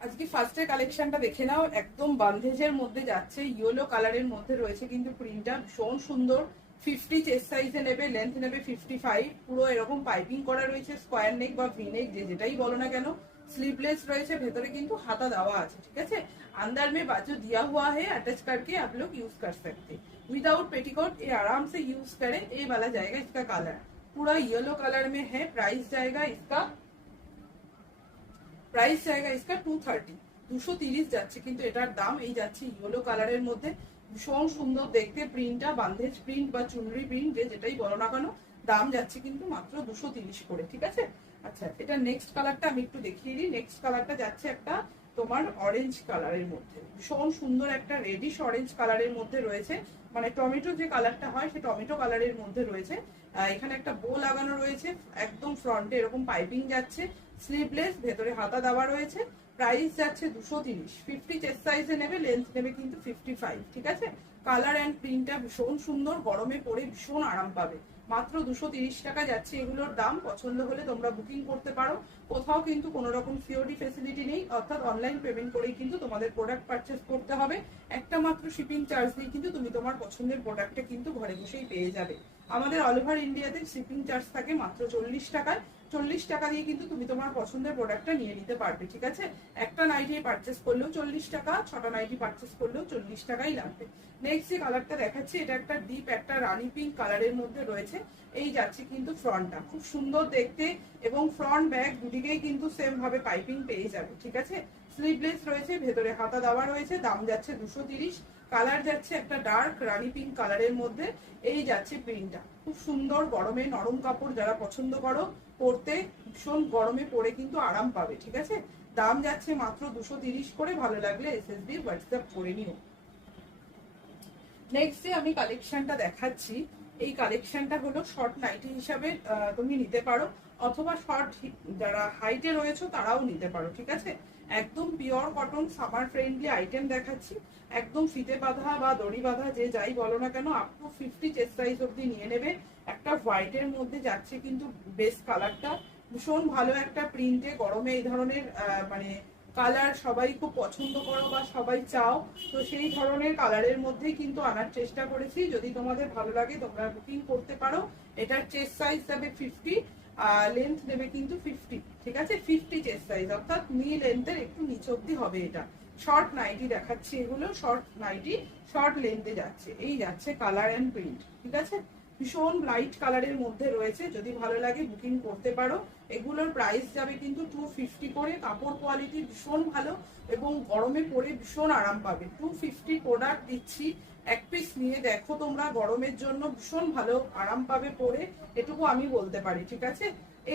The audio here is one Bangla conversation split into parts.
আজকে ফার্স্টের কালেকশনটা দেখে নাও, একদম বান্ধেজের মধ্যে যাচ্ছে, ইয়েলো কালারের মধ্যে রয়েছে কিন্তু প্রিন্টটা ভীষণ সুন্দর। 50 চেস্ট সাইজে নেবে, লেন্থ নেবে 55, পুরো এরকম পাইপিং করা রয়েছে, স্কোয়ার নেক বা ভি নেক যে যেটাই বলো না কেন। स्लीवलेस রয়েছে, ভেতরে কিন্তু হাতা দেওয়া আছে, ঠিক আছে। अंदर में बाजू दिया हुआ है, अटैच करके आप लोग यूज कर सकते। विदाउट पेटीकोट ये आराम से यूज करें। ये वाला जाएगा इसका कलर, पूरा येलो कलर में है। प्राइस जाएगा इसका, প্রাইস জায়গা ইসকা 230, 230 যাচ্ছে কিন্তু এটার দাম। এই যাচ্ছে ইয়েলো কালারের মধ্যে, ভীষণ সুন্দর দেখতে প্রিন্টটা, বান্ধেজ প্রিন্ট বা চুনরি প্রিন্ট যে যেটাই বলো না কেন, দাম যাচ্ছে কিন্তু মাত্র 230 করে, ঠিক আছে। আচ্ছা, এটা নেক্সট কালারটা আমি একটু দেখিয়ে দিই। নেক্সট কালারটা যাচ্ছে একটা তোমার অরেঞ্জ কালারের মধ্যে, ভীষণ সুন্দর একটা রেডিশ অরেঞ্জ কালারের মধ্যে রয়েছে, মানে টমেটো যে কালারটা হয় সে টমেটো কালারের মধ্যে রয়েছে। এখানে একটা বো লাগানো রয়েছে, একদম ফ্রন্টে এরকম পাইপিং যাচ্ছে, স্লিভলেস, ভেতরে হাতা দেওয়া রয়েছে। প্রাইস যাচ্ছে 230, 50 চেস্ট সাইজে নেবে, লেন্থ নেবে কিন্তু 55, ঠিক আছে। কালার অ্যান্ড প্রিন্টটা ভীষণ সুন্দর, গরমে পরে ভীষণ আরাম পাবে। মাত্র 230 টাকা যাচ্ছে এগুলোর দাম। পছন্দ হলে তোমরা বুকিং করতে পারো। কোথাও কিন্তু কোনো রকম সিওডি ফেসিলিটি নেই, অর্থাৎ অনলাইন পেমেন্ট করেই কিন্তু তোমাদের প্রোডাক্ট পারচেস করতে হবে। একটা মাত্র শিপিং চার্জ দিয়ে কিন্তু তুমি তোমার পছন্দের প্রোডাক্টটা কিন্তু ঘরে বসেই পেয়ে যাবে। আমাদের অল ওভার ইন্ডিয়াতে শিপিং চার্জ থাকে মাত্র 40 টাকায়। 40 টাকা দিয়ে কিন্তু তুমি তোমার পছন্দের প্রোডাক্টটা নিয়ে নিতে পারবে, ঠিক আছে। একটা নাইটি পারচেস করলেও 40 টাকা, 6টা নাইটি পারচেস করলেও 40 টাকাই লাগবে। নেক্সট যে কালারটা দেখাচ্ছি, এটা একটা ডিপ একটা রানি পিঙ্ক কালারের মধ্যে রয়েছে। এই যাচ্ছে কিন্তু ফ্রন্টটা, খুব সুন্দর দেখতে, এবং ফ্রন্ট ব্যাক দুদিকেই কিন্তু সেম ভাবে পাইপিং পেয়ে যাবে, ঠিক আছে। স্লিভলেস রয়েছে, ভেতরে হাতা দেওয়া রয়েছে, দাম যাচ্ছে 230। কালার যাচ্ছে একটা ডার্ক রানি পিঙ্ক কালারের মধ্যে। এই যাচ্ছে প্রিন্টটা, খুব সুন্দর, গরমে নরম কাপড় যারা পছন্দ করো পরতে, ভীষণ গরমে পরে কিন্তু আরাম পাবে, ঠিক আছে। দাম যাচ্ছে মাত্র 230 করে। ভালো লাগলে এসএসবি হোয়াটসঅ্যাপ করে নিও। নেক্সট যে আমি কালেকশনটা দেখাচ্ছি, এই কালেকশনটা হলো শর্ট নাইটি হিসাবে তুমি নিতে পারো, অথবা শর্ট যারা হাইটে রয়েছে তারাও নিতে পারো, ঠিক আছে। একদম pure cotton summer friendly item দেখাচ্ছি, একদম ফিতে বাঁধা বা দড়ি বাঁধা যে যাই বলো না কেন, আপ টু 50 চেস্ট সাইজ অব্দি নিয়ে নেবে। একটা হোয়াইটের মধ্যে যাচ্ছে কিন্তু বেস কালারটা, ভীষণ ভালো একটা প্রিন্টে, গরমে এই ধরনের মানে কালার সবাই খুব পছন্দ করো বা সবাই চাও, তো সেই ধরনের কালারের মধ্যেই কিন্তু আনার চেষ্টা করেছি। যদি তোমাদের ভালো লাগে তোমরা বুকিং করতে পারো। এটার চেস্ট সাইজ যাবে 50, লেন্থ নেবে কিন্তু 50, ঠিক আছে। 50 চেস্ট সাইজ, অর্থাৎ নি লেন্থের একটু নিচ অব্দি হবে এটা। শর্ট নাইটি দেখাচ্ছি, এগুলো শর্ট নাইটি, শর্ট লেন্থে যাচ্ছে। এই যাচ্ছে কালার অ্যান্ড প্রিন্ট, ঠিক আছে। ভীষণ লাইট কালারের মধ্যে রয়েছে, যদি ভালো লাগে বুকিং করতে পারো। এগুলোর প্রাইস যাবে কিন্তু 250 করে। কাপড় কোয়ালিটি ভীষণ ভালো এবং গরমে পরে ভীষণ আরাম পাবে। 250 প্রোডাক্ট দিচ্ছি, এক পিস নিয়ে দেখো তোমরা, গরমের জন্য ভীষণ ভালো আরাম পাবে পরে, এটুকু আমি বলতে পারি, ঠিক আছে।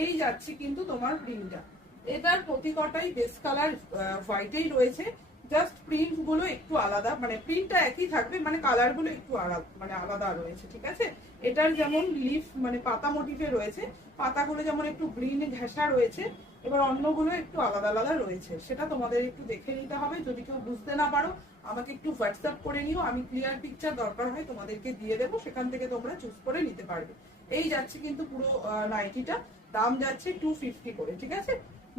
এই যাচ্ছে কিন্তু তোমার প্রিন্টটা, এটার প্রতি কটাই বেস কালার হোয়াইটেই রয়েছে, জাস্ট প্রিন্ট গুলো একটু আলাদা, মানে প্রিন্টটা একই থাকবে, মানে কালার গুলো একটু আলাদা, মানে আলাদা রয়েছে, ঠিক আছে। এটার যেমন লিফ মানে পাতা মোটিভে রয়েছে, পাতাগুলো যেমন একটু গ্রিন ঘেঁষা রয়েছে, এবার অন্যগুলো একটু আলাদা আলাদা রয়েছে, সেটা তোমাদের একটু দেখে নিতে হবে। যদি কেউ বুঝতে না পারো আমাকে একটু হোয়াটসঅ্যাপ করে নিও, আমি ক্লিয়ার পিকচার দরকার হয় তোমাদেরকে দিয়ে দেবো, সেখান থেকে তোমরা চুজ করে নিতে পারবে। এই যাচ্ছে কিন্তু পুরো নাইটিটা, দাম যাচ্ছে 250 করে, ঠিক আছে।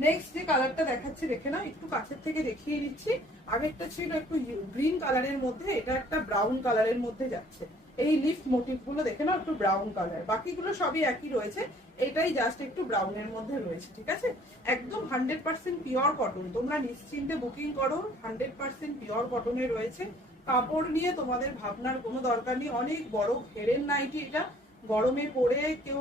নেক্সট যে কালারটা দেখাচ্ছি দেখে নাও, একটু কাছের থেকে দেখিয়ে দিচ্ছি। আগেরটা ছিল একটু গ্রিন কালারের মধ্যে, এটা একটা ব্রাউন কালারের মধ্যে যাচ্ছে। এই লিফ মোটিভ গুলো দেখে নাও, একটু ব্রাউন কালার, বাকিগুলো সবই একই রয়েছে, এটাই জাস্ট একটু ব্রাউনের মধ্যে রয়েছে, ঠিক আছে। একদম 100% পিওর কটন, তোমরা নিশ্চিন্তে বুকিং করো। 100% পিওর কটনে রয়েছে, কাপড় নিয়ে তোমাদের ভাবনার কোনো দরকার নেই। অনেক বড় ঘেরের নাইটি এটা, গরমে পরে কেউ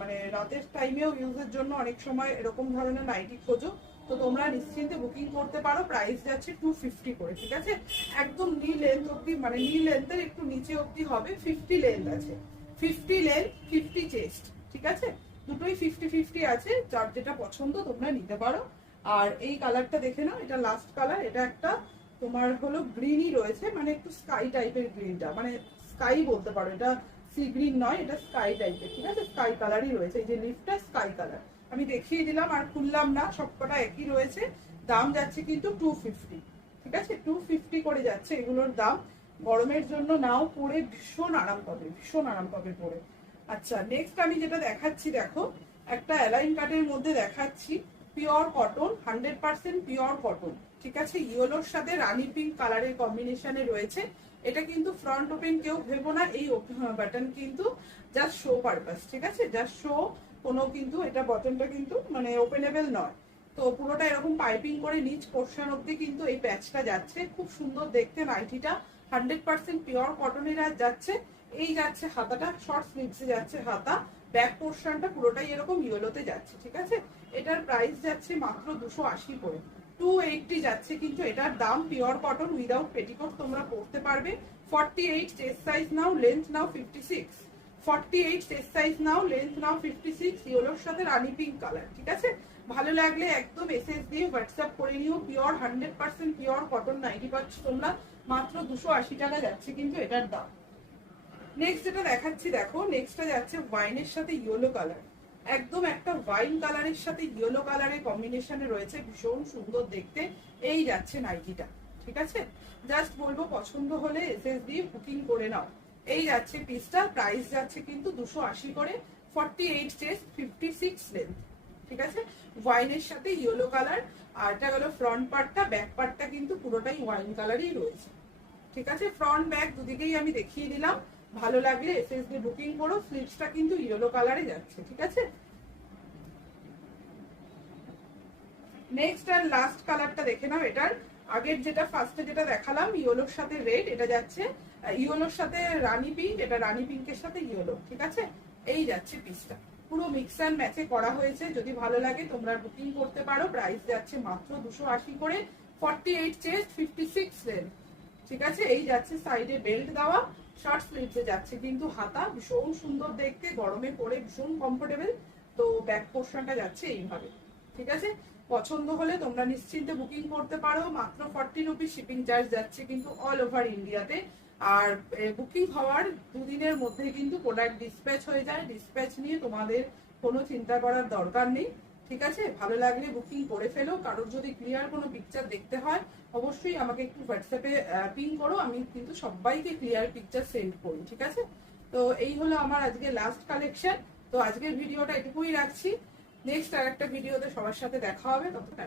মানে রাতের টাইমেও ইউজের জন্য অনেক সময় এরকম ধরনের নাইটি খোঁজো, তো তোমরা নিশ্চিন্তে বুকিং করতে পারো। প্রাইস যাচ্ছে 250 করে, ঠিক আছে। একদম নি লেন্থ অব্দি, মানে নি লেন্থের একটু নিচে অব্দি হবে, 50 লেন্থ আছে, 50 লেন্থ 50 চেস্ট, ঠিক আছে। দুটোই 50-50 আছে, যার যেটা পছন্দ তোমরা নিতে পারো। আর এই কালারটা দেখে নাও, এটা লাস্ট কালার, এটা একটা তোমার হলো গ্রিনই রয়েছে, মানে একটু স্কাই টাইপের গ্রিনটা, মানে স্কাই বলতে পারো, এটা সি গ্রিন নয়, এটা স্কাই টাইপের, ঠিক আছে। স্কাই কালারই রয়েছে, এই যে লিফটা স্কাই কালার আমি দেখিয়ে দিলাম আর খুললাম না, সবকটা একই রয়েছে। দাম যাচ্ছে কিন্তু 250, ঠিক আছে। 250 করে যাচ্ছে এগুলোর দাম। গরমের জন্য নাও, পরে ভীষণ আরাম পাবে, ভীষণ আরাম পাবে পরে। আচ্ছা, নেক্সট আমি যেটা দেখাচ্ছি দেখো, একটা অ্যালাইন কাটের মধ্যে দেখাচ্ছি, পিওর কটন, 100% পিওর কটন, ঠিক আছে। ইয়েলোর সাথে রানী পিঙ্ক কালারের কম্বিনেশনে রয়েছে। এটা কিন্তু ফ্রন্ট ওপেন কেউ ভেবো না, এই বাটন কিন্তু জাস্ট শো পারপাস, ঠিক আছে, জাস্ট শো, কোনো কিন্তু এটা বটনটা কিন্তু মানে ওপেনেবল নয়। তো পুরোটা এরকম পাইপিং করে নিচ পোর্শন অব্দি কিন্তু এই প্যাচটা যাচ্ছে, খুব সুন্দর দেখতে নাইটিটা, 100% পিওর কটনের আর যাচ্ছে। এই যাচ্ছে হাতাটা, শর্ট স্লিভসে যাচ্ছে হাতা, ব্যাক পোর্শনটা পুরোটাই এরকম ইয়েলোতে যাচ্ছে, ঠিক আছে। এটার প্রাইস যাচ্ছে মাত্র 280 করে, 280 যাচ্ছে, কিন্তু এটার দাম। পিওর কটন উইদাউট পেটিকোট তোমরা পরতে পারবে। 48 চেস্ট সাইজ নাও, লেন্থ নাও 56, 48 চেস্ট সাইজ নাও, লেন্থ নাও 56, ইয়েলোর সাথে রানী পিঙ্ক কালার, ঠিক আছে। ভালো লাগলে একদম এসএস দিয়ে হোয়াটসঅ্যাপ করে নিও। পিওর 100% পিওর কটন নাইটি পাচ্ছ তোমরা মাত্র 280 টাকা যাচ্ছে কিন্তু এটার দাম। নেক্সট যেটা দেখাচ্ছি দেখো, নেক্সটটা যাচ্ছে ওয়াইনের সাথে ইয়েলো কালার, একদম একটা ওয়াইন কালারের সাথে ইয়েলো কালারের কম্বিনেশনে রয়েছে, ভীষণ সুন্দর দেখতে। এই যাচ্ছে নাইটিটা, ঠিক আছে। জাস্ট বলবো পছন্দ হলে এসএস দিয়ে বুকিং করে নাও। এই যাচ্ছে পিসটা, প্রাইস যাচ্ছে কিন্তু 280 করে, 48 চেস্ট, 56 লেন্থ, ঠিক আছে। ওয়াইনের সাথে ইয়েলো কালার, আর এটা হলো ফ্রন্ট পার্টটা, ব্যাক পার্টটা কিন্তু পুরোটাই ওয়াইন কালারই রয়েছে, ঠিক আছে। ফ্রন্ট ব্যাক দুদিকেই আমি দেখিয়ে দিলাম, ভালো লাগলে এসএস দিয়ে বুকিং করো। স্লিভসটা কিন্তু ইয়েলো কালারে যাচ্ছে, ঠিক আছে। নেক্সট আর লাস্ট কালারটা দেখে নাও। এটার আগের যেটা ফার্স্টে যেটা দেখালাম ইয়েলোর সাথে রেড, এটা যাচ্ছে ইয়েলোর সাথে রানী পিঙ্ক, এটা রানী পিঙ্কের সাথে ইয়েলো, ঠিক আছে। এই যাচ্ছে পিসটা, পুরো মিক্স অ্যান্ড ম্যাচে করা হয়েছে। যদি ভালো লাগে তোমরা বুকিং করতে পারো। প্রাইস যাচ্ছে মাত্র 280 করে, 48 চেস্ট, 56 লেন্থ, ঠিক আছে। এই যাচ্ছে সাইডে বেল্ট দেওয়া, শর্ট স্লিভসে যাচ্ছে কিন্তু হাতা, ভীষণ সুন্দর দেখতে, গরমে পরে ভীষণ কমফোর্টেবল। তো ব্যাক পোর্শনটা যাচ্ছে এইভাবে, ঠিক আছে। পছন্দ হলে তোমরা নিশ্চিন্তে বুকিং করতে পারো। মাত্র 40 রুপিস শিপিং চার্জ যাচ্ছে কিন্তু অল ওভার ইন্ডিয়াতে। আর বুকিং হওয়ার দুদিনের মধ্যে কিন্তু প্রোডাক্ট ডিসপ্যাচ হয়ে যায়। ডিসপ্যাচ নিয়ে তোমাদের কোনো চিন্তা করার দরকার নেই, ঠিক আছে। ভালো লাগলে বুকিং করে ফেলো। কারোর যদি ক্লিয়ার কোনো পিকচার দেখতে হয় অবশ্যই আমাকে একটু হোয়াটসঅ্যাপে পিং করো, আমি কিন্তু সবাইকে ক্লিয়ার পিকচার সেন্ড করি, ঠিক আছে। তো এই হলো আমার আজকে লাস্ট কালেকশন। তো আজকের ভিডিওটা এটুকুই রাখছি। নেক্সট আর একটা ভিডিওতে সবার সাথে দেখা হবে, ততক্ষণ